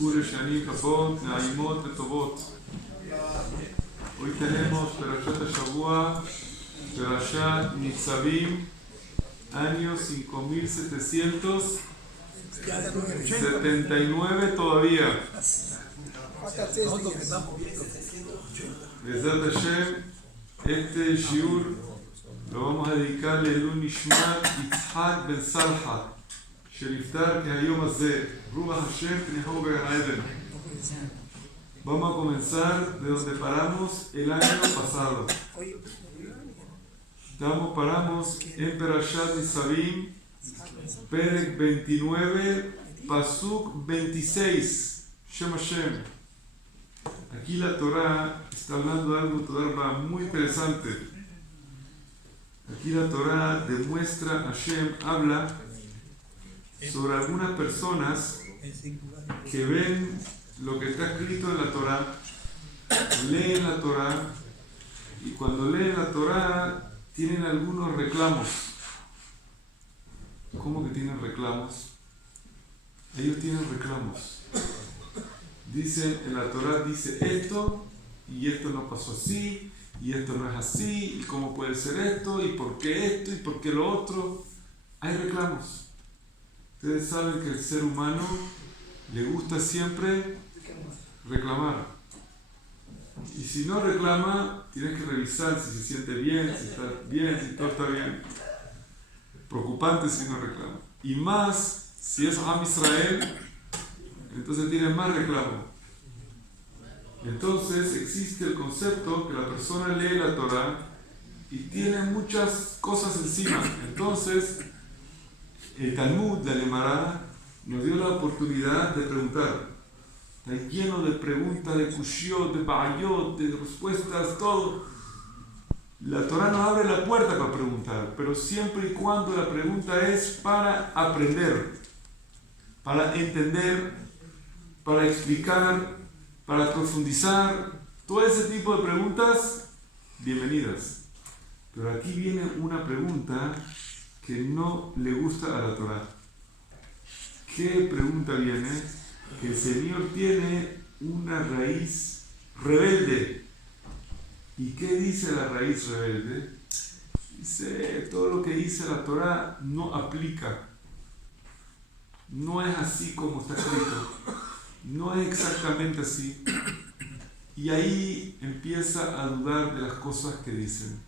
Ure Shani Kapot, Naimot Betobot. Hoy tenemos Perashat Shavua, Perashat Nitzavim, año 5779 todavía. Bezat Hashem, este shiur lo vamos a dedicar a Leilun Nishmat Yitzhak Ben Salha, Sheliftar Kehayom Hazeh, Ruach Hashem Tnehu Began Eden. Vamos a comenzar de donde paramos el año pasado. Paramos en Perashat Nitzavim, Perek 29, Pasuk 26, Shem Hashem. Aquí la Torah está hablando de algo todavía muy interesante. Aquí la Torah demuestra, Hashem habla sobre algunas personas que ven lo que está escrito en la Torah, leen la Torah, y cuando leen la Torah tienen algunos reclamos. ¿Cómo que tienen reclamos? Ellos tienen reclamos. Dicen, en la Torah dice esto, y esto no pasó así, y esto no es así, y cómo puede ser esto, y por qué lo otro. Hay reclamos. Ustedes saben que el ser humano le gusta siempre reclamar. Y si no reclama, tienes que revisar si se siente bien, si está bien, si todo está bien. Preocupante si no reclama. Y más, si es Am Israel, entonces tiene más reclamo. Entonces existe el concepto que la persona lee la Torah y tiene muchas cosas encima. Entonces, el Talmud de Alemara nos dio la oportunidad de preguntar. Está lleno de preguntas, de kushiot, de ba'ayot, de respuestas, todo. La Torah nos abre la puerta para preguntar, pero siempre y cuando la pregunta es para aprender, para entender, para explicar, para profundizar. Todo ese tipo de preguntas, bienvenidas. Pero aquí viene una pregunta que no le gusta a la Torah. ¿Qué pregunta viene? Que el Señor tiene una raíz rebelde. ¿Y qué dice la raíz rebelde? Dice, todo lo que dice la Torah no aplica. No es así como está escrito. No es exactamente así. Y ahí empieza a dudar de las cosas que dicen.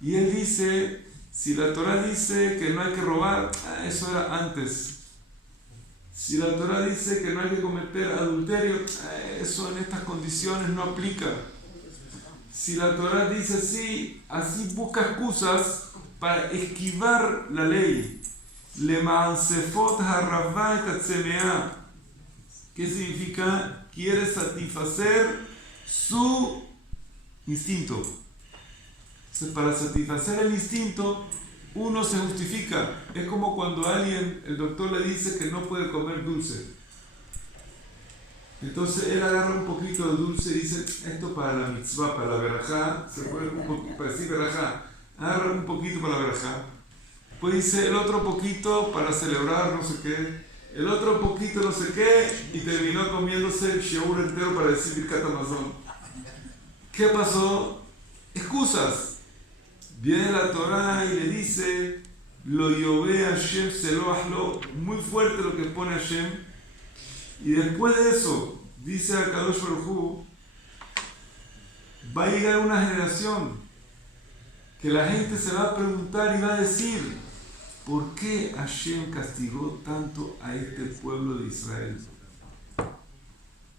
Y él dice, si la Torah dice que no hay que robar, eso era antes. Si la Torah dice que no hay que cometer adulterio, eso en estas condiciones no aplica. Si la Torah dice así busca excusas para esquivar la ley. Lema'ansefot harravá et atzemea. ¿Qué significa? Quiere satisfacer su instinto. Entonces, para satisfacer el instinto, uno se justifica. Es como cuando a alguien, el doctor le dice que no puede comer dulce. Entonces él agarra un poquito de dulce y dice, esto para la mitzvah, para la verajá, se puede un poquito, para decir verajá, agarra un poquito para la verajá. Pues dice el otro poquito para celebrar no sé qué, el otro poquito no sé qué, y terminó comiéndose el shiur entero para decir Birkat Hamazon. ¿Qué pasó? Excusas. Viene la Torah y le dice, lo yové Hashem seloach lo, muy fuerte lo que pone Hashem. Y después de eso, dice a Kadosh Baruj Hu, va a llegar una generación que la gente se va a preguntar y va a decir, ¿por qué Hashem castigó tanto a este pueblo de Israel?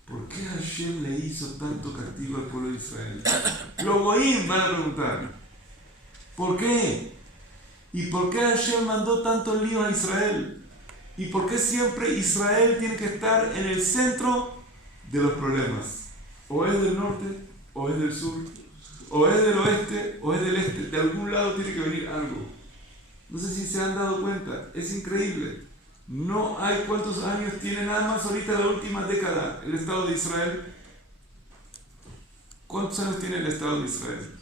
¿Por qué Hashem le hizo tanto castigo al pueblo de Israel? Los goyim van a preguntar, ¿por qué? ¿Y por qué Hashem mandó tantos líos a Israel? ¿Y por qué siempre Israel tiene que estar en el centro de los problemas? O es del norte, o es del sur, o es del oeste, o es del este. De algún lado tiene que venir algo. No sé si se han dado cuenta. Es increíble. No hay cuántos años tiene nada más ahorita la última década el Estado de Israel. ¿Cuántos años tiene el Estado de Israel?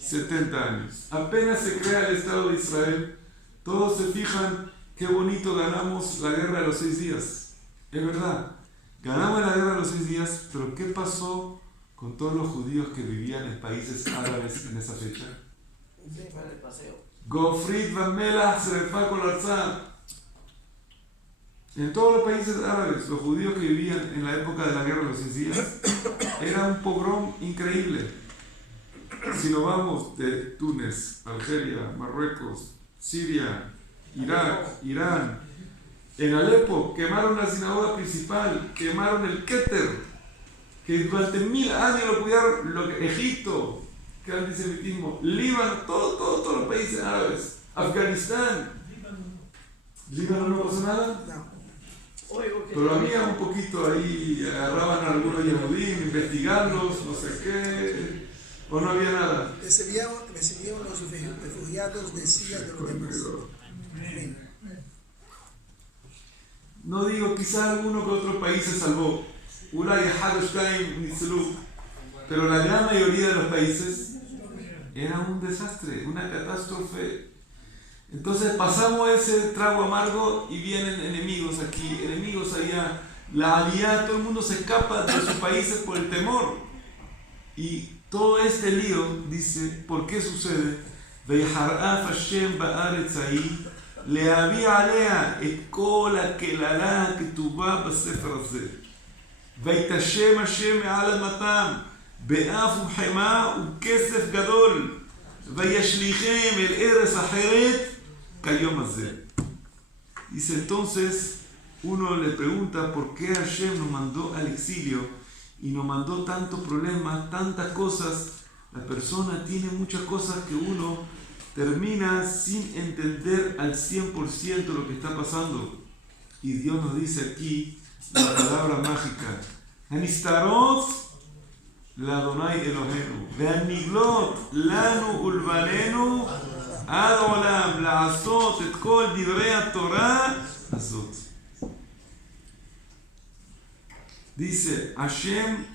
70 años. Apenas se crea el Estado de Israel, todos se fijan qué bonito ganamos la guerra de los 6 días. Es verdad, ganamos la guerra de los 6 días, pero ¿qué pasó con todos los judíos que vivían en países árabes en esa fecha? Gofrit Van Melach Srefá Kol Arzá. En todos los países árabes, los judíos que vivían en la época de la guerra de los 6 días, era un pogrom increíble. Si nos vamos de Túnez, Algeria, Marruecos, Siria, Irak, Irán, en Alepo quemaron la sinagoga principal, quemaron el Keter, que durante 1000 años lo cuidaron, Egipto, que era antisemitismo, Líbano, todos los países árabes, Afganistán. ¿Líbano no pasó nada? No. Pero había un poquito ahí, agarraban a algunos Yehudim, investigarlos, no sé qué, o no había nada. Recibieron los refugiados de Siria de los demás. No digo, quizá alguno que otro país se salvó, pero la gran mayoría de los países era un desastre, una catástrofe. Entonces pasamos ese trago amargo y vienen enemigos aquí, enemigos allá, la alianza, todo el mundo se escapa de sus países por el temor. Y todo este lío, dice, ¿por qué sucede? ויחרף השם בארץ ההיא להביא עליה את כל הקללה הכתובה בספר הזה. ויתשם השם מעל אדמתם באף וחמה וכסף גדול וישליכם אל ארץ אחרת כיום הזה. Dice entonces, uno le pregunta por qué Hashem nos mandó al exilio y nos mandó tantos problemas, tantas cosas. La persona tiene muchas cosas que uno termina sin entender al 100% lo que está pasando. Y Dios nos dice aquí la palabra mágica: Hanistarot la Adonai Elohenu, Ve'aniglot lanu ulvanenu ad olam la'asot et kol divrei Torah azot. Dice, Hashem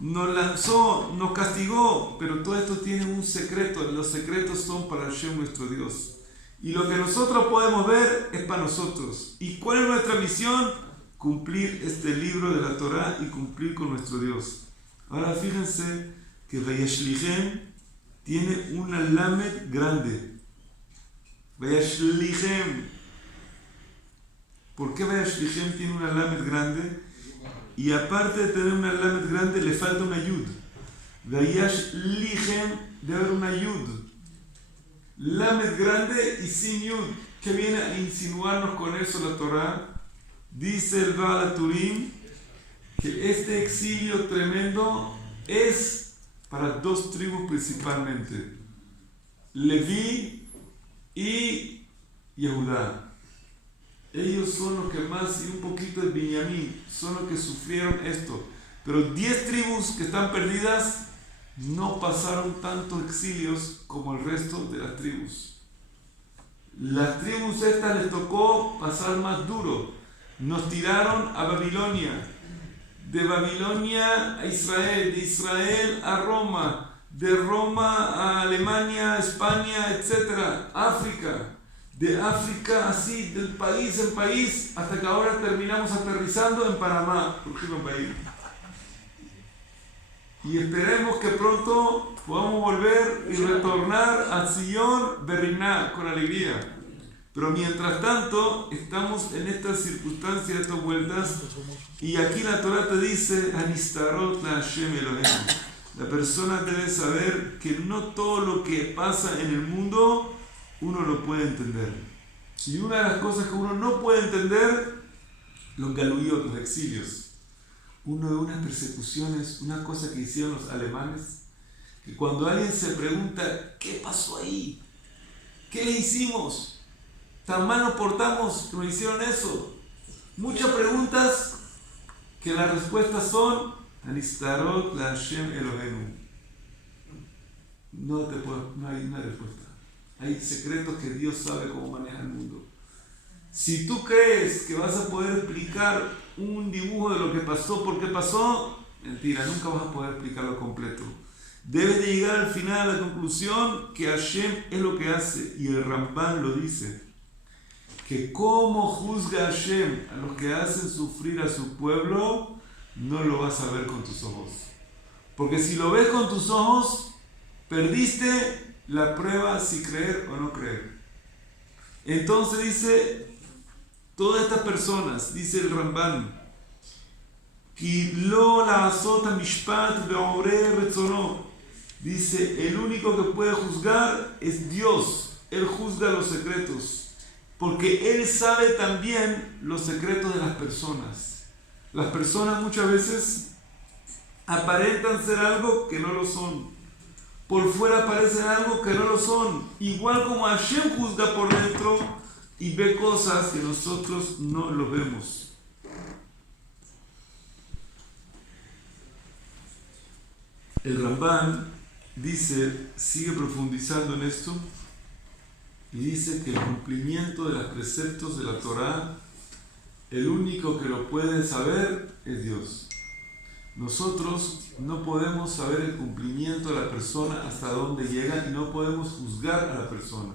nos lanzó, nos castigó, pero todo esto tiene un secreto. Los secretos son para Hashem nuestro Dios. Y lo que nosotros podemos ver es para nosotros. ¿Y cuál es nuestra misión? Cumplir este libro de la Torah y cumplir con nuestro Dios. Ahora fíjense que Vayashlichem tiene una lamed grande. Vayashlichem. ¿Por qué Vayashlichem tiene una lamed grande? Y aparte de tener una lamed grande, le falta una yud. Vayashlichem debe haber una yud. Lamed grande y sin yud. ¿Qué viene a insinuarnos con eso la Torah? Dice el Baal HaTurim que este exilio tremendo es para dos tribus principalmente: Leví y Yehudá. Ellos son los que más, y un poquito de Benjamín, son los que sufrieron esto. Pero 10 tribus que están perdidas no pasaron tantos exilios como el resto de las tribus. Las tribus estas les tocó pasar más duro. Nos tiraron a Babilonia, de Babilonia a Israel, de Israel a Roma, de Roma a Alemania, España, etc. África. De África, así, del país en país, hasta que ahora terminamos aterrizando en Panamá, próximo país. Y esperemos que pronto podamos volver y retornar a Sion Berriná con alegría. Pero mientras tanto, estamos en estas circunstancias, estas vueltas, y aquí la Torah te dice, Anistarot la Hashem Elohenu. La persona debe saber que no todo lo que pasa en el mundo uno lo puede entender. Y una de las cosas que uno no puede entender, los galuyot, los exilios. Uno de unas persecuciones, una cosa que hicieron los alemanes, que cuando alguien se pregunta, ¿qué pasó ahí? ¿Qué le hicimos? ¿Tan mal nos portamos que nos hicieron eso? Muchas preguntas que las respuestas son, Anistarot la Hashem Elohenu. No hay una respuesta. Hay secretos que Dios sabe cómo maneja el mundo. Si tú crees que vas a poder explicar un dibujo de lo que pasó, por qué pasó, mentira, nunca vas a poder explicarlo completo. Debes de llegar al final a la conclusión que Hashem es lo que hace, y el Rambam lo dice, que cómo juzga Hashem a los que hacen sufrir a su pueblo, no lo vas a ver con tus ojos. Porque si lo ves con tus ojos, perdiste la prueba si creer o no creer. Entonces dice, todas estas personas, dice el Ramban, dice, el único que puede juzgar es Dios. Él juzga los secretos, porque Él sabe también los secretos de las personas. Las personas muchas veces aparentan ser algo que no lo son. Por fuera parecen algo que no lo son. Igual como Hashem juzga por dentro y ve cosas que nosotros no lo vemos. El Ramban dice, sigue profundizando en esto y dice que el cumplimiento de los preceptos de la Torá, el único que lo puede saber es Dios. Nosotros no podemos saber el cumplimiento de la persona hasta dónde llega y no podemos juzgar a la persona.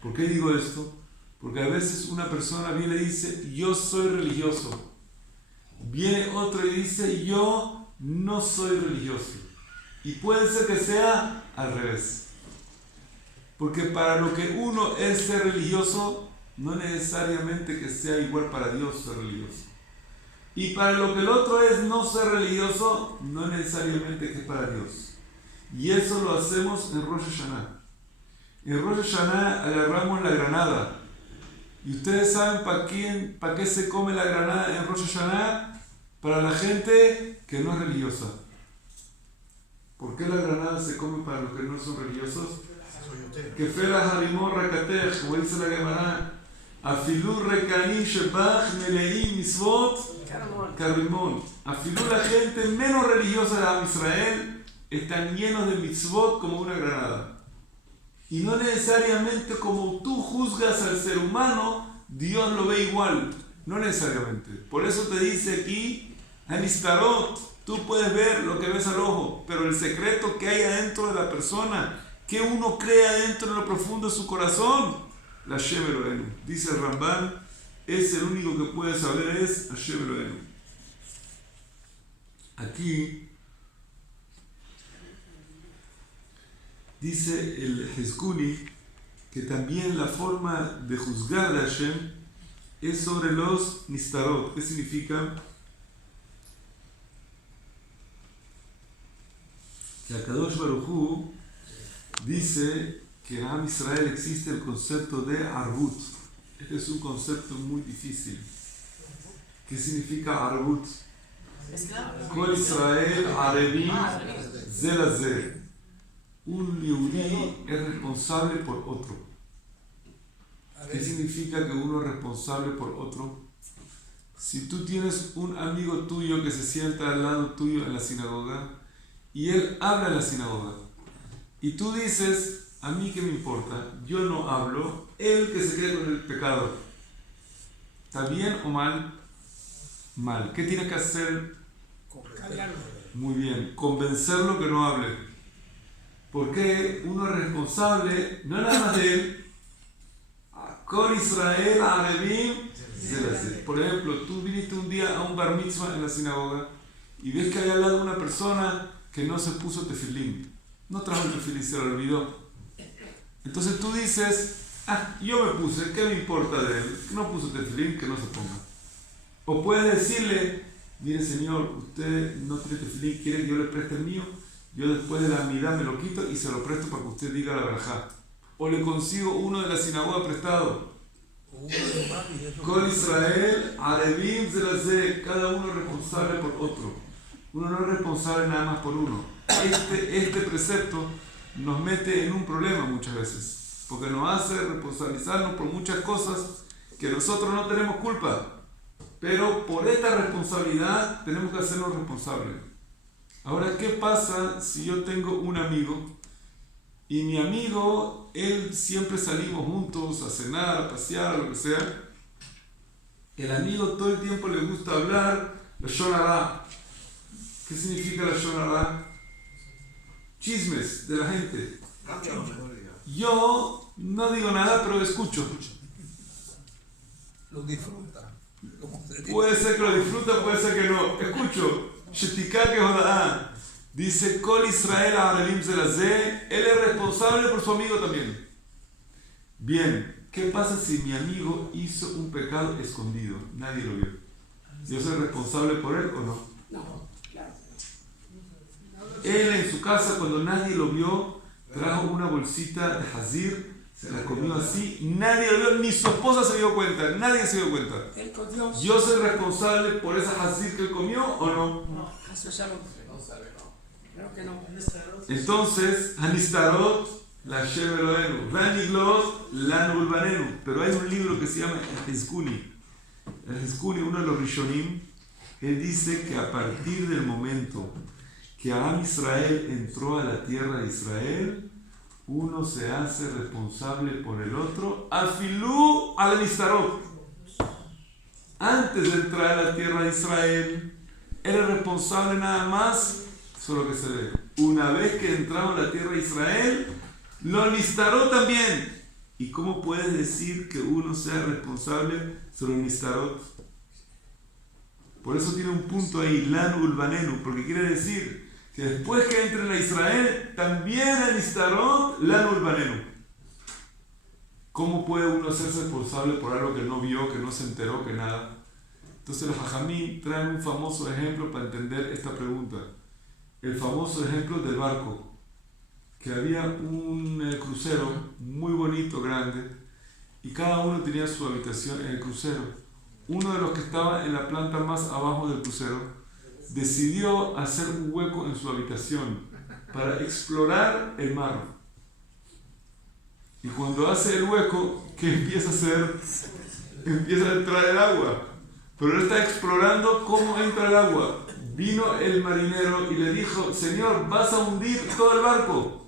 ¿Por qué digo esto? Porque a veces una persona viene y dice, yo soy religioso. Viene otro y dice, yo no soy religioso. Y puede ser que sea al revés. Porque para lo que uno es ser religioso, no necesariamente que sea igual para Dios ser religioso. Y para lo que el otro es no ser religioso, no necesariamente que es para Dios. Y eso lo hacemos en Rosh Hashanah. En Rosh Hashanah agarramos la granada. ¿Y ustedes saben para qué se come la granada en Rosh Hashanah? Para la gente que no es religiosa. ¿Por qué la granada se come para los que no son religiosos? Que feras harimor rakatech, como dice la Gemara, afilú rekani shebach meleim misvot Carrimón. Afilú, la gente menos religiosa de Am Israel están llenos de mitzvot como una granada. Y no necesariamente como tú juzgas al ser humano, Dios lo ve igual. No necesariamente. Por eso te dice aquí, Anistarot, tú puedes ver lo que ves al ojo, pero el secreto que hay adentro de la persona, que uno cree adentro en lo profundo de su corazón, la Hashem Eloheinu. Dice el Ramban, es el único que puede saber es Hashem Eloheinu. Aquí dice el Hezkuni que también la forma de juzgar de Hashem es sobre los Nistarot. ¿Qué significa? Que Akadosh Baruj Hu dice que en Am Israel existe el concepto de Arbut. Este es un concepto muy difícil. ¿Qué significa Arbut? Kol Israel Arevim Ze la Ze. Un Yehudí es responsable por otro. ¿Qué significa que uno es responsable por otro? Si tú tienes un amigo tuyo que se sienta al lado tuyo en la sinagoga y él habla en la sinagoga y tú dices, a mí qué me importa, yo no hablo, él que se cree con el pecado, ¿está bien o mal? Mal. ¿Qué tiene que hacer? Muy bien, convencerlo que no hable. Porque uno es responsable, no nada más de él, con Israel, Arevim. Por ejemplo, tú viniste un día a un bar mitzvah en la sinagoga y ves que hay al lado una persona que no se puso tefilín. No trajo el tefilín, se lo olvidó. Entonces tú dices, yo me puse, ¿qué me importa de él? No puso tefilín, que no se ponga. O puedes decirle, mire señor, usted no tiene tefilín, ¿quiere que yo le preste el mío? Yo después de la amidad me lo quito y se lo presto para que usted diga la verajá. O le consigo uno de la sinagoga prestado. Con Israel, Arevim Zelazé, cada uno es responsable por otro. Uno no es responsable nada más por uno. Este precepto nos mete en un problema muchas veces, porque nos hace responsabilizarnos por muchas cosas que nosotros no tenemos culpa, pero por esta responsabilidad tenemos que hacernos responsables. Ahora, ¿qué pasa si yo tengo un amigo y mi amigo, él siempre salimos juntos a cenar, a pasear, lo que sea? El amigo todo el tiempo le gusta hablar Lashon Hara. ¿Qué significa Lashon Hara? Chismes de la gente. Yo no digo nada, pero escucho. Lo disfruta. Como se dice. Puede ser que lo disfruta, puede ser que no. Escucho. Shetika que Jodá. Dice, Kol Israel Arabim Zelazé. Él es responsable por su amigo también. Bien, ¿qué pasa si mi amigo hizo un pecado escondido? Nadie lo vio. ¿Yo soy responsable por él o no? No, claro. Él en su casa, cuando nadie lo vio, trajo una bolsita de hazir, se la comió así, nadie lo vio, ni su esposa se dio cuenta, nadie se dio cuenta. Él con Dios. ¿Yo soy responsable por esa hazir que él comió o no? No, Jesús ya no sabe, no. Creo que no. Entonces, Hanistarot, la Shem Eloheinu, Vaniglot, la Nulbanenu. Pero hay un libro que se llama El Hezkuni. El Hezkuni, uno de los Rishonim, él dice que a partir del momento que Am Israel entró a la tierra de Israel, uno se hace responsable por el otro, afilú al Hanistarot. Antes de entrar a la tierra de Israel, era responsable nada más, solo que se ve. Una vez que entramos a la tierra de Israel, lo Nistarot también. ¿Y cómo puedes decir que uno sea responsable sobre el Nistarot? Por eso tiene un punto ahí, Lanu Ulbanenu, porque quiere decir que después que entren a Israel, también el Nistarot, Lanu Ulbanenu. ¿Cómo puede uno hacerse responsable por algo que no vio, que no se enteró, que nada? Entonces los Jajamí traen un famoso ejemplo para entender esta pregunta. El famoso ejemplo del barco. Que había un crucero muy bonito, grande, y cada uno tenía su habitación en el crucero. Uno de los que estaba en la planta más abajo del crucero decidió hacer un hueco en su habitación para explorar el mar. Y cuando hace el hueco, ¿qué empieza a hacer? Empieza a entrar el agua. Pero él está explorando cómo entra el agua. Vino el marinero y le dijo, Señor, vas a hundir todo el barco.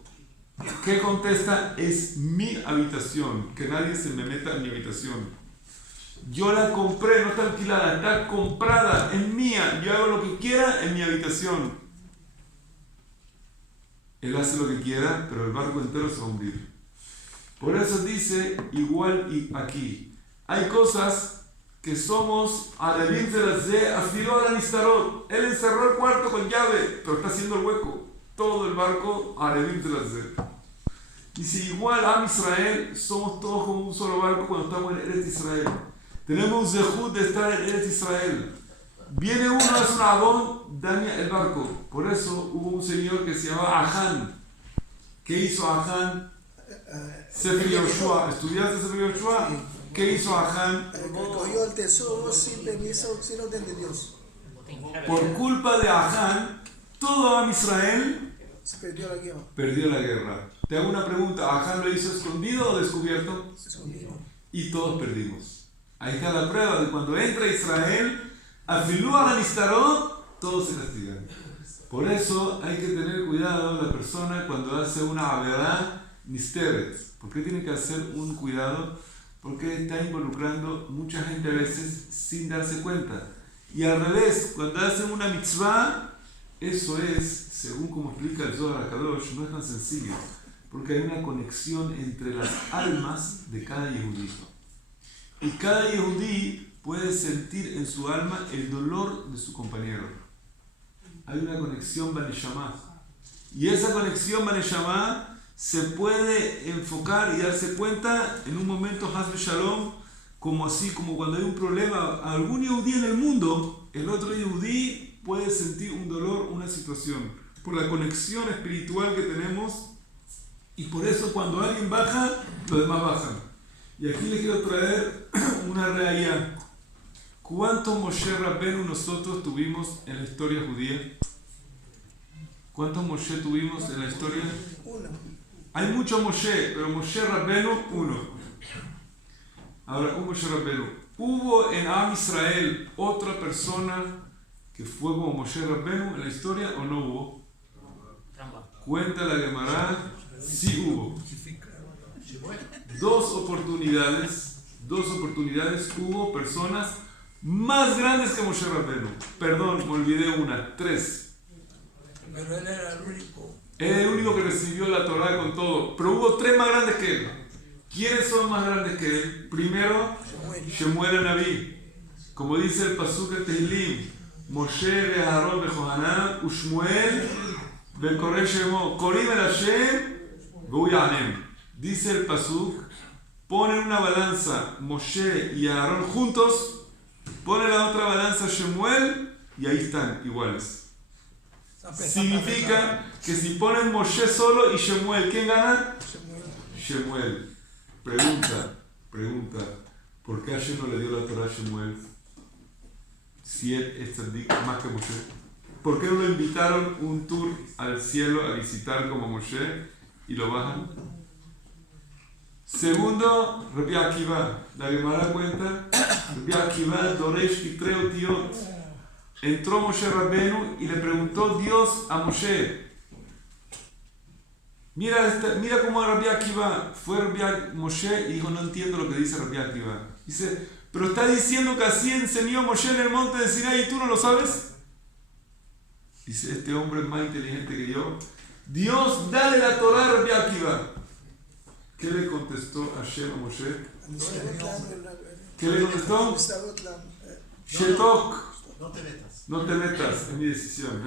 ¿Qué contesta? Es mi habitación, que nadie se me meta en mi habitación. Yo la compré, no está alquilada, está comprada, es mía, yo hago lo que quiera en mi habitación. Él hace lo que quiera, pero el barco entero se va a hundir. Por eso dice, igual y aquí, hay cosas que somos alevim de las de afiló a la Nistarot. Él encerró el cuarto con llave, pero está haciendo el hueco. Todo el barco alevim de las de. Y si igual a Israel, somos todos como un solo barco cuando estamos en Eretz Israel. Tenemos un zehut de estar en Eretz Israel. Viene uno, hace un abón, daña el barco. Por eso hubo un señor que se llamaba Ahán. ¿Qué hizo Ahán? Sefer Yoshua. ¿Estudiaste Sefer Yoshua? ¿Qué hizo Ahán? Cogió el tesoro sin permiso, sin orden de Dios. Por culpa de Ahán, todo Am Israel Se perdió la guerra. perdió la guerra. Te hago una pregunta, ¿Ahán lo hizo escondido o descubierto? Se escondió. Y todos perdimos. Ahí está la prueba de cuando entra Israel, afilú a la Nistarot, todos se castigan. Por eso hay que tener cuidado la persona cuando hace una averá nisteret. ¿Por qué tiene que hacer un cuidado? Porque está involucrando mucha gente a veces sin darse cuenta. Y al revés, cuando hacen una mitzvah, eso es, según como explica el Zohar HaKadosh, no es tan sencillo. Porque hay una conexión entre las almas de cada yehudí. Y cada yehudí puede sentir en su alma el dolor de su compañero. Hay una conexión Baneshama. Y esa conexión Baneshama se puede enfocar y darse cuenta en un momento Hasbe Shalom, como así, como cuando hay un problema a algún yehudí en el mundo, el otro yehudí puede sentir un dolor, una situación, por la conexión espiritual que tenemos. Y por eso cuando alguien baja, los demás bajan. Y aquí les quiero traer una reaya. ¿Cuántos Moshe Rabbenu nosotros tuvimos en la historia judía? ¿Cuántos Moshe tuvimos en la historia? Uno. Hay muchos Moshe, pero Moshe Rabbenu, uno. Ahora, un Moshe Rabbenu. ¿Hubo en Am Israel otra persona que fue como Moshe Rabbenu en la historia o no hubo? Cuenta la Gemara, sí hubo. Dos oportunidades hubo personas más grandes que Moshe Rabbenu. Perdón, me olvidé una, 3. Pero él era el único. Era el único que recibió la Torá con todo, pero hubo 3 más grandes que él. ¿Quiénes son más grandes que él? Primero, Shemuel el Naví. Como dice el Pasuk de Tehillim, Moshe ve Aarón ve Johanan, Ushmuel ve Koreh Shemo, Korim el Hashem, ve Yanem. Dice el Pasuk, ponen una balanza Moshe y Aarón juntos, ponen la otra balanza Shemuel y ahí están iguales. Significa que si ponen Moshe solo y Shemuel, ¿quién gana? Shemuel. Pregunta, ¿por qué Hashem no le dio la Torah a Shemuel? Si él es tzadik más que Moshe. ¿Por qué no lo invitaron un tour al cielo a visitar como Moshe y lo bajan? Segundo, Rabbi Akiva. La Gemara cuenta, Rabbi Akiva, Doresh Titreo Tiot. Entró Moshe Rabbenu y le preguntó Dios a Moshe. Mira cómo Rabbi Akiva fue Moshe y dijo, no entiendo lo que dice Rabbi Akiva. Dice, pero está diciendo que así enseñó Moshe en el monte de Sinai y tú no lo sabes. Dice, este hombre es más inteligente que yo. Dios, dale la Torah a Rabbi Akiva. ¿Qué le contestó Hashem a Moshe? ¿Qué le contestó? Shetok. No te metas, es mi decisión.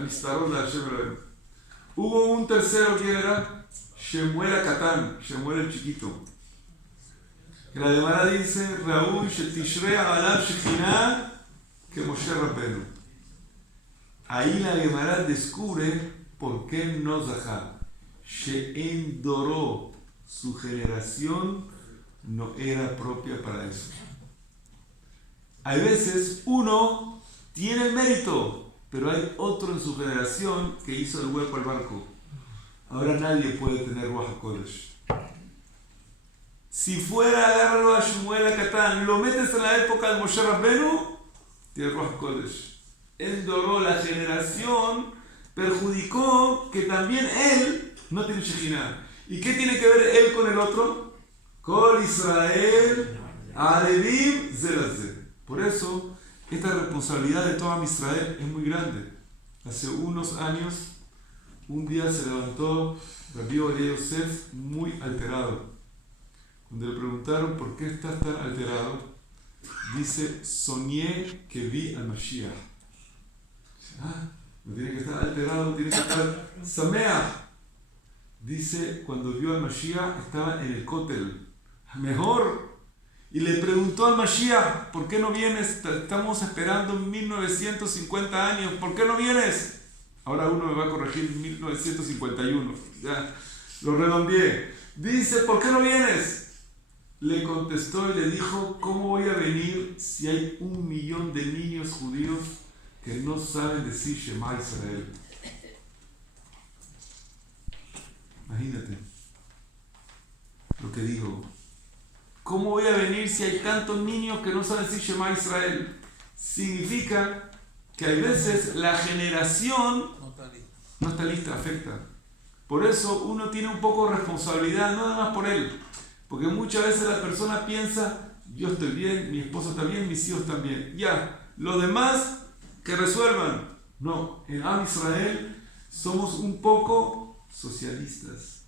Hubo un tercero que era Shemuel Akatán, Shemuel el chiquito. Que la Gemara dice, Raúl Shetishre Agalab Shekhinah que Moshe Rabbenu. Ahí la Gemara descubre por qué no Zahá. She'en Doró, su generación no era propia para eso. Hay veces uno tiene el mérito, pero hay otro en su generación que hizo el hueco al barco. Ahora nadie puede tener Ruach HaKodesh. Si fuera a agarrarlo a Shemuel Akatán, lo metes en la época de Moshe Rabbenu, tiene Ruach HaKodesh. Él doró la generación, perjudicó que también él no tiene Shekhinah. ¿Y qué tiene que ver él con el otro? Kol Israel, Arevim, Zelazé. Por eso, esta responsabilidad de todo Israel es muy grande. Hace unos años, un día se levantó Rabbi Ovadia Yosef muy alterado. Cuando le preguntaron por qué estás tan alterado, dice, soñé que vi al Mashiach. No tiene que estar alterado, tiene que estar Sameach. Dice, cuando vio al Mashiach estaba en el Kotel. Mejor. Y le preguntó al Mashiach, ¿por qué no vienes? Estamos esperando 1950 años, ¿por qué no vienes? Ahora uno me va a corregir 1951. Ya, lo redondeé. Dice, ¿por qué no vienes? Le contestó y le dijo, ¿cómo voy a venir si hay 1 millón de niños judíos que no saben decir Shema Israel? Imagínate lo que digo. ¿Cómo voy a venir si hay tantos niños que no saben decir Shema Israel? Significa que a veces la generación no está lista, afecta. Por eso uno tiene un poco de responsabilidad, no nada más por él. Porque muchas veces la persona piensa, yo estoy bien, mi esposo está bien, mis hijos están bien. Ya, los demás que resuelvan. No, en Am Israel somos un poco socialistas.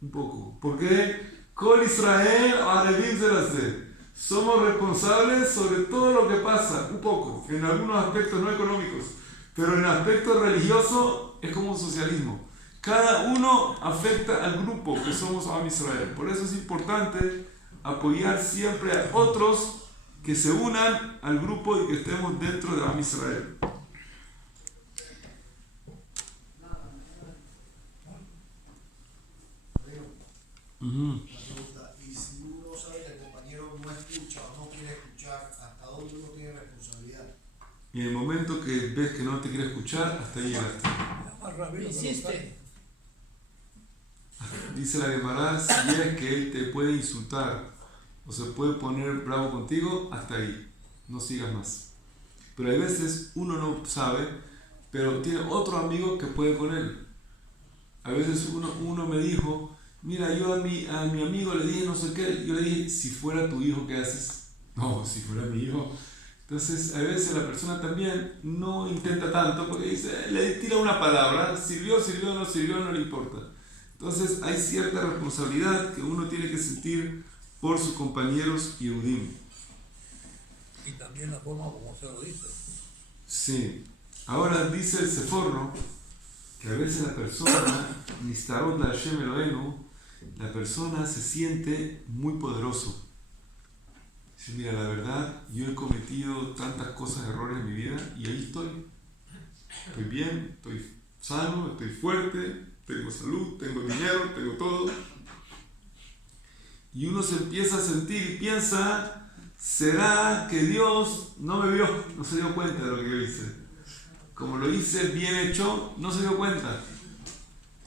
Un poco. ¿Por qué? Kol Israel, Arevim Zelazé. Somos responsables sobre todo lo que pasa, un poco, en algunos aspectos no económicos, pero en aspectos religiosos es como un socialismo. Cada uno afecta al grupo que somos Am Israel. Por eso es importante apoyar siempre a otros que se unan al grupo y que estemos dentro de Am Israel. Y si uno sabe que el compañero no escucha o no quiere escuchar, ¿hasta dónde uno tiene responsabilidad? Y en el momento que ves que no te quiere escuchar, hasta ahí llegaste. Hiciste. Dice la Gemara, si es que él te puede insultar o se puede poner bravo contigo, hasta ahí. No sigas más. Pero hay veces uno no sabe, pero tiene otro amigo que puede con él. A veces uno me dijo, mira, yo a mi amigo le dije no sé qué, yo le dije, si fuera tu hijo, ¿qué haces? No, si fuera mi hijo. Entonces, a veces la persona también no intenta tanto porque dice, le tira una palabra, sirvió, no le importa. Entonces, hay cierta responsabilidad que uno tiene que sentir por sus compañeros Yehudim. Y también la forma como se lo dice. Sí. Ahora dice el Seforno que a veces la persona, Nistarot la Hashem Eloheinu, la persona se siente muy poderoso. Dice, mira, la verdad, yo he cometido tantas cosas, errores en mi vida, y ahí estoy. Estoy bien, estoy sano, estoy fuerte, tengo salud, tengo dinero, tengo todo. Y uno se empieza a sentir y piensa, ¿será que Dios no me vio? No se dio cuenta de lo que yo hice. Como lo hice bien hecho, no se dio cuenta.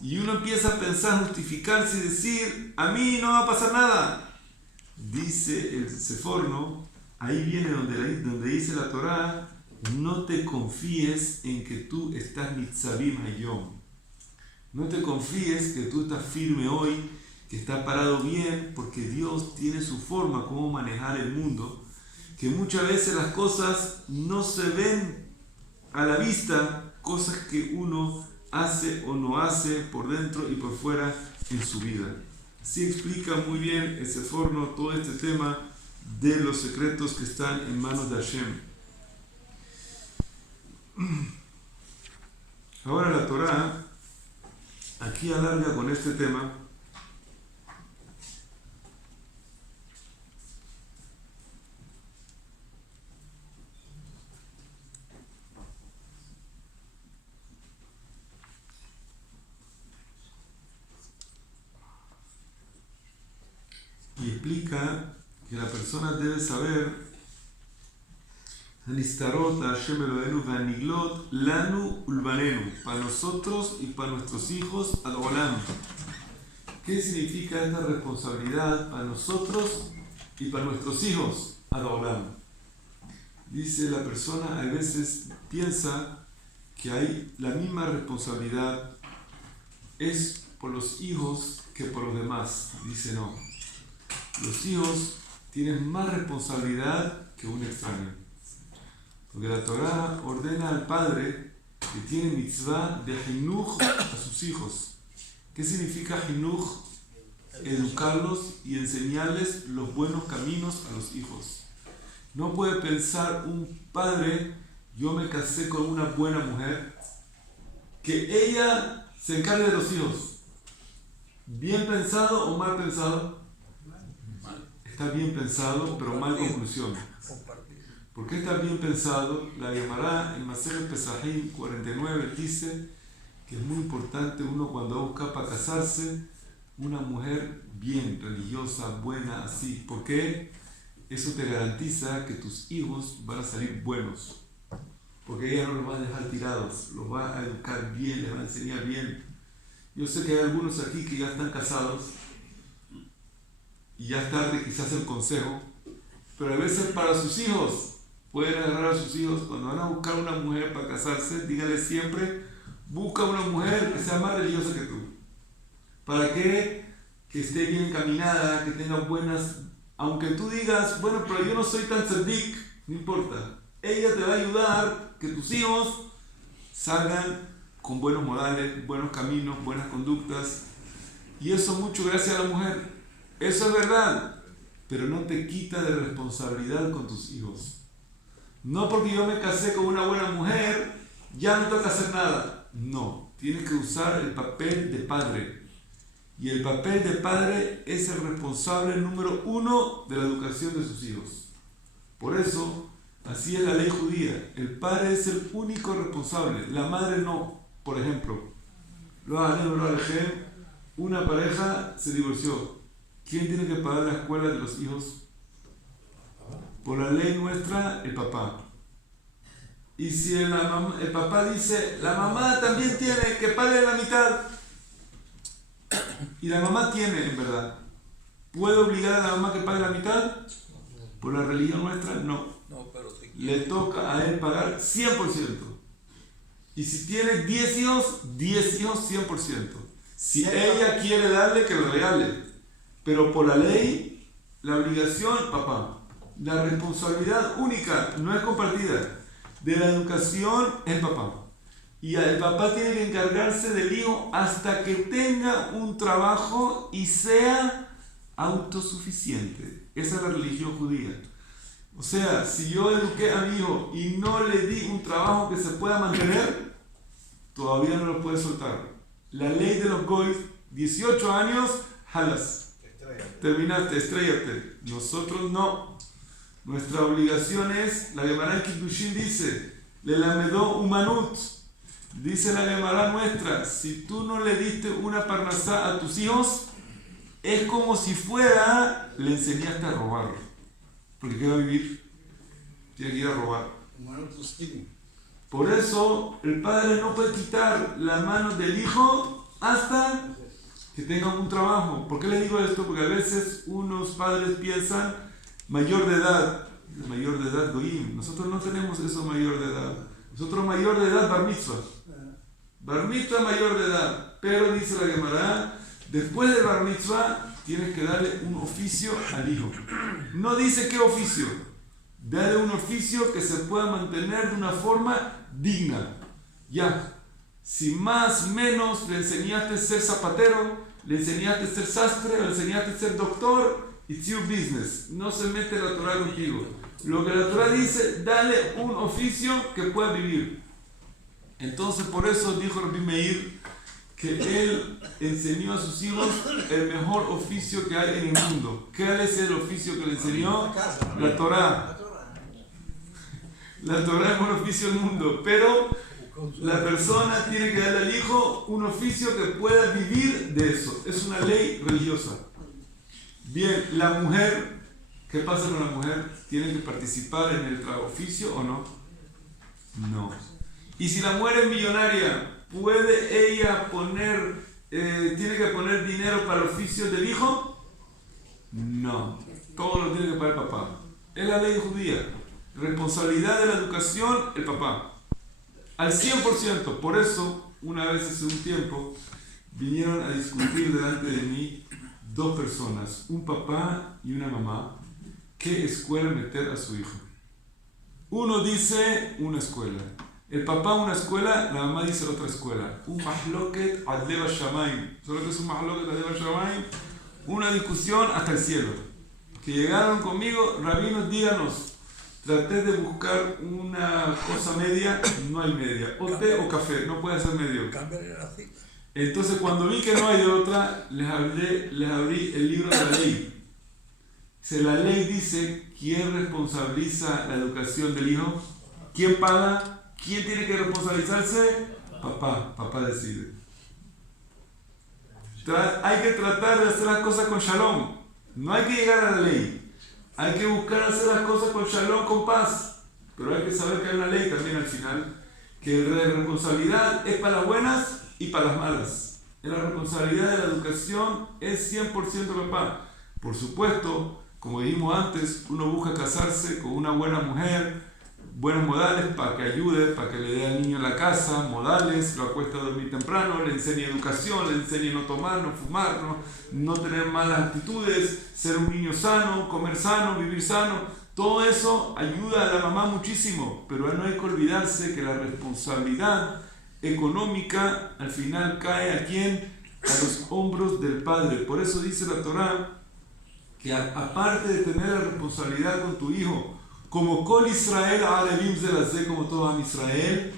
Y uno empieza a pensar, justificarse y decir, a mí no va a pasar nada. Dice el Seforno, ahí viene donde dice la Torá, no te confíes en que tú estás mitzavim hayom. No te confíes que tú estás firme hoy, que estás parado bien, porque Dios tiene su forma como manejar el mundo, que muchas veces las cosas no se ven a la vista, cosas que uno hace o no hace por dentro y por fuera en su vida. Así explica muy bien el Seforno todo este tema de los secretos que están en manos de Hashem. Ahora la Torá aquí alarga con este tema. Y explica que la persona debe saber para nosotros y para nuestros hijos ad olam. ¿Qué significa esta responsabilidad para nosotros y para nuestros hijos ad olam? Dice la persona a veces piensa que hay la misma responsabilidad es por los hijos que por los demás. Dice no. Los hijos tienen más responsabilidad que un extraño. Porque la Torá ordena al padre que tiene mitzvah de jinuj a sus hijos. ¿Qué significa jinuj? Educarlos y enseñarles los buenos caminos a los hijos. No puede pensar un padre, yo me casé con una buena mujer, que ella se encargue de los hijos. ¿Bien pensado o mal pensado? Está bien pensado, pero mal conclusión. ¿Por qué está bien pensado? La Gemara en Masechet Pesachim 49 dice que es muy importante uno cuando busca para casarse una mujer bien, religiosa, buena, así. ¿Por qué? Eso te garantiza que tus hijos van a salir buenos. Porque ella no los va a dejar tirados, los va a educar bien, les va a enseñar bien. Yo sé que hay algunos aquí que ya están casados y ya es tarde quizás el consejo, pero a veces para sus hijos, pueden agarrar a sus hijos, cuando van a buscar una mujer para casarse, dígale siempre, busca una mujer que sea más religiosa que tú. ¿Para qué? Que esté bien encaminada, que tenga buenas, aunque tú digas, bueno, pero yo no soy tan tzaddik, no importa. Ella te va a ayudar que tus hijos salgan con buenos modales, buenos caminos, buenas conductas, y eso mucho gracias a la mujer. Eso es verdad, pero no te quita de responsabilidad con tus hijos. No porque yo me casé con una buena mujer, ya no tengo que hacer nada. No, tienes que usar el papel de padre. Y el papel de padre es el responsable número 1 de la educación de sus hijos. Por eso, así es la ley judía. El padre es el único responsable, la madre no. Por ejemplo, una pareja se divorció. ¿Quién tiene que pagar la escuela de los hijos? Por la ley nuestra, el papá. Y si el papá dice, la mamá también tiene que pague la mitad, y la mamá tiene, en verdad, ¿puede obligar a la mamá que pague la mitad? Por la religión nuestra, no. Le toca a él pagar 100%. Y si tiene 10 hijos, 100%. Si ella quiere darle, que lo regale. Pero por la ley, la obligación, papá. La responsabilidad única, no es compartida, de la educación es papá. Y el papá tiene que encargarse del hijo hasta que tenga un trabajo y sea autosuficiente. Esa es la religión judía. O sea, si yo eduqué a mi hijo y no le di un trabajo que se pueda mantener, todavía no lo puede soltar. La ley de los goy, 18 años, halas. Terminaste, estrellate. Nosotros no. Nuestra obligación es, la Gemara en Kiddushin dice, le lamedó umanut. Dice la Gemara nuestra, si tú no le diste una parnasá a tus hijos, es como si fuera, le enseñaste a robar. Porque ¿qué va a vivir? Tiene que ir a robar. Por eso el padre no puede quitar la mano del hijo hasta que tenga un trabajo. ¿Por qué les digo esto? Porque a veces unos padres piensan mayor de edad. Mayor de edad, goyim. Nosotros no tenemos eso mayor de edad. Nosotros mayor de edad, bar mitzvah. Bar mitzvah mayor de edad. Pero dice la Gemara, después del bar mitzvah tienes que darle un oficio al hijo. No dice qué oficio. Dale un oficio que se pueda mantener de una forma digna. Ya. Si más o menos le enseñaste a ser zapatero, le enseñaste a ser sastre, le enseñaste a ser doctor, it's your business. No se mete la Torah contigo. Lo que la Torah dice, dale un oficio que pueda vivir. Entonces por eso dijo Rabbi Meir que él enseñó a sus hijos el mejor oficio que hay en el mundo. ¿Qué es el oficio que le enseñó? La Torah. La Torah es un oficio del mundo, pero la persona tiene que darle al hijo un oficio que pueda vivir de eso. Es una ley religiosa. Bien, la mujer, ¿qué pasa con la mujer? ¿Tiene que participar en el oficio o no? No. Y si la mujer es millonaria, ¿puede ella tiene que poner dinero para el oficio del hijo? No. Todo lo tiene que pagar el papá. Es la ley judía. Responsabilidad de la educación, el papá. Al 100%. Por eso, una vez hace un tiempo, vinieron a discutir delante de mí dos personas, un papá y una mamá, qué escuela meter a su hijo. Uno dice una escuela. El papá una escuela, la mamá dice otra escuela. Un mahloket adleva shamayim. ¿Sabes lo que es un mahloket adleva shamayim? Una discusión hasta el cielo. Que llegaron conmigo, rabinos, díganos. Traté de buscar una cosa media, no hay media. O té o café, no puede ser medio. Entonces cuando vi que no hay otra, les abrí el libro de la ley. La ley dice, ¿quién responsabiliza la educación del hijo? ¿Quién paga? ¿Quién tiene que responsabilizarse? Papá decide. Hay que tratar de hacer las cosas con shalom. No hay que llegar a la ley. Hay que buscar hacer las cosas con shalom, con paz. Pero hay que saber que hay una ley también al final. Que la responsabilidad es para las buenas y para las malas. La responsabilidad de la educación es 100% papá. Por supuesto, como dijimos antes, uno busca casarse con una buena mujer, buenos modales para que ayude, para que le dé al niño en la casa, modales, lo acuesta a dormir temprano, le enseñe educación, le enseñe no tomar, no fumar, no tener malas actitudes, ser un niño sano, comer sano, vivir sano. Todo eso ayuda a la mamá muchísimo, pero no hay que olvidarse que la responsabilidad económica al final cae ¿a quién? A los hombros del padre. Por eso dice la Torah que aparte de tener la responsabilidad con tu hijo, como Kol Israel, Arevim Zelazé, como todo Am Israel,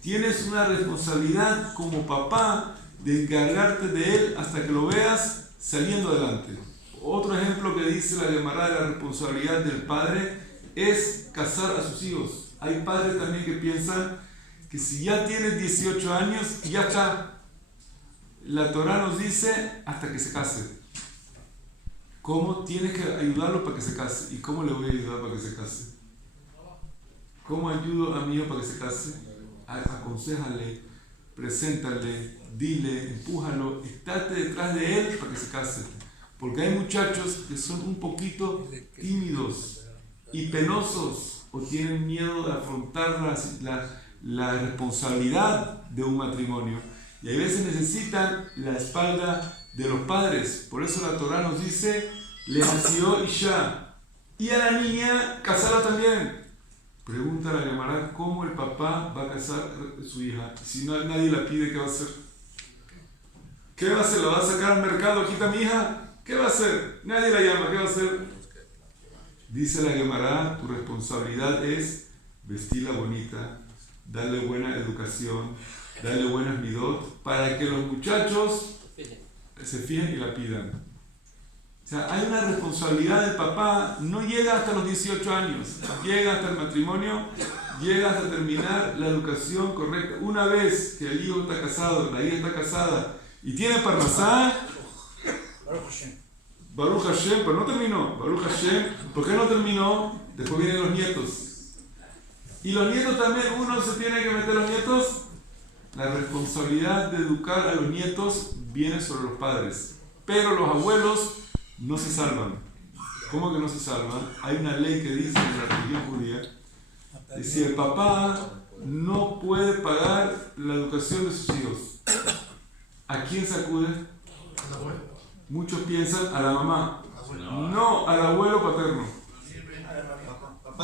tienes una responsabilidad como papá de encargarte de él hasta que lo veas saliendo adelante. Otro ejemplo que dice la Gemara de la responsabilidad del padre es casar a sus hijos. Hay padres también que piensan que si ya tienes 18 años, ya está. La Torah nos dice hasta que se case. ¿Cómo tienes que ayudarlo para que se case? ¿Y cómo le voy a ayudar para que se case? ¿Cómo ayudo a mi hijo para que se case? Aconséjale, preséntale, dile, empújalo, estate detrás de él para que se case. Porque hay muchachos que son un poquito tímidos y penosos o tienen miedo de afrontar la responsabilidad de un matrimonio. Y a veces necesitan la espalda de los padres. Por eso la Torah nos dice, le nació Isha. Y a la niña, casarla también. Pregunta a la Gemara, ¿cómo el papá va a casar a su hija? Si nadie la pide, ¿qué va a hacer? ¿Qué va a hacer? ¿La va a sacar al mercado? ¿Quita mi hija? ¿Qué va a hacer? Nadie la llama, ¿qué va a hacer? Dice la Gemara, tu responsabilidad es vestirla bonita, darle buena educación, darle buenas midot, para que los muchachos se fijen y la pidan. O sea, hay una responsabilidad del papá, no llega hasta los 18 años, llega hasta el matrimonio, llega hasta terminar la educación correcta. Una vez que el hijo está casado, la hija está casada y tiene parnasá, Baruch Hashem, pero no terminó. Baruch Hashem, ¿por qué no terminó? Después vienen los nietos. Y los nietos también, uno se tiene que meter a los nietos. La responsabilidad de educar a los nietos viene sobre los padres. Pero los abuelos no se salvan. ¿Cómo que no se salvan? Hay una ley que dice en la religión judía que si el papá no puede pagar la educación de sus hijos, ¿a quién se acude? Muchos piensan a la mamá, no al abuelo paterno.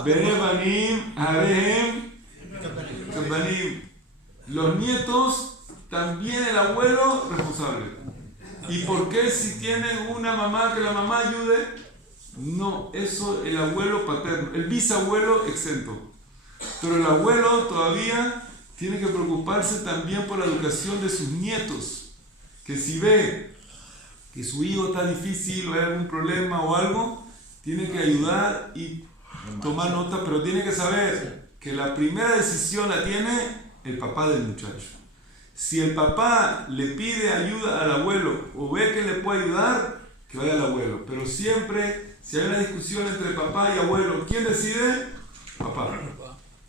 Bene banim, arehem, banim. Los nietos, también el abuelo responsable. ¿Y por qué si tienen una mamá que la mamá ayude? No, eso el abuelo paterno, el bisabuelo exento. Pero el abuelo todavía tiene que preocuparse también por la educación de sus nietos. Que si ve que su hijo está difícil o hay algún problema o algo, tiene que ayudar y tomar nota, pero tiene que saber que la primera decisión la tiene el papá del muchacho. Si el papá le pide ayuda al abuelo o ve que le puede ayudar, que vaya al abuelo. Pero siempre, si hay una discusión entre papá y abuelo, ¿quién decide? Papá.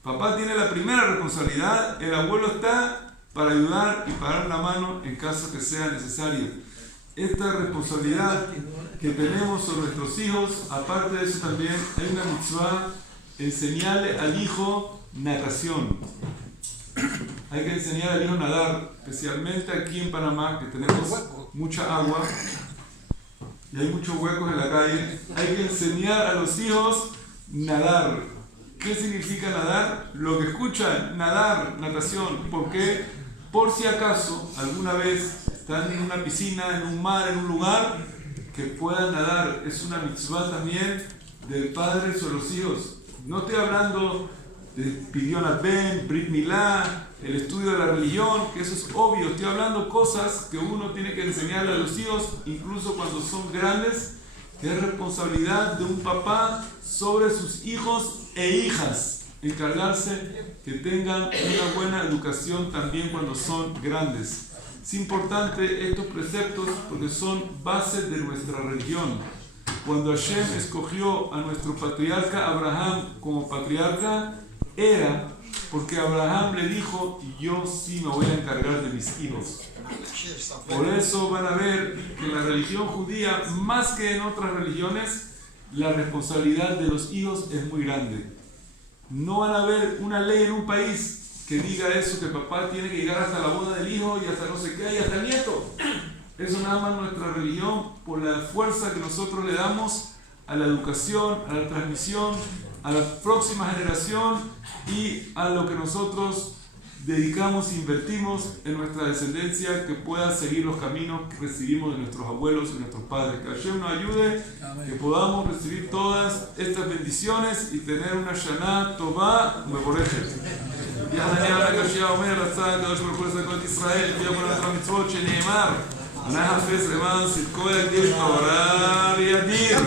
Papá tiene la primera responsabilidad, el abuelo está para ayudar y para dar la mano en caso que sea necesario. Esta responsabilidad que tenemos sobre nuestros hijos, aparte de eso también hay una mitzvah, enseñarle al hijo natación. Hay que enseñar al hijo a nadar, especialmente aquí en Panamá, que tenemos mucha agua y hay muchos huecos en la calle. Hay que enseñar a los hijos nadar. ¿Qué significa nadar? Lo que escuchan, nadar, natación. ¿Por qué? Por si acaso alguna vez están en una piscina, en un mar, en un lugar, que puedan nadar. Es una mitzvah también del padre sobre los hijos. No estoy hablando de Pidyon Ben, Brit Milá, el estudio de la religión, que eso es obvio. Estoy hablando cosas que uno tiene que enseñarle a los hijos, incluso cuando son grandes, que es responsabilidad de un papá sobre sus hijos e hijas. Encargarse que tengan una buena educación también cuando son grandes. Es importante estos preceptos porque son bases de nuestra religión. Cuando Hashem escogió a nuestro patriarca Abraham como patriarca, era porque Abraham le dijo, yo sí me voy a encargar de mis hijos. Por eso van a ver que en la religión judía, más que en otras religiones, la responsabilidad de los hijos es muy grande. No van a ver una ley en un país que diga eso, que papá tiene que llegar hasta la boda del hijo y hasta no sé qué, y hasta el nieto. Eso nada más nuestra religión, por la fuerza que nosotros le damos a la educación, a la transmisión, a la próxima generación y a lo que nosotros dedicamos e invertimos en nuestra descendencia, que pueda seguir los caminos que recibimos de nuestros abuelos y nuestros padres. Que Hashem nos ayude, que podamos recibir todas estas bendiciones y tener una Shana Tová Mevorejet. יחד אני הרג השיעה אומר, רצה הקדוש ברוך הוא לזכות ישראל, לפי אמונת המצוות שנאמר, נחפש למען צדקו יגדיל תורה וידיר.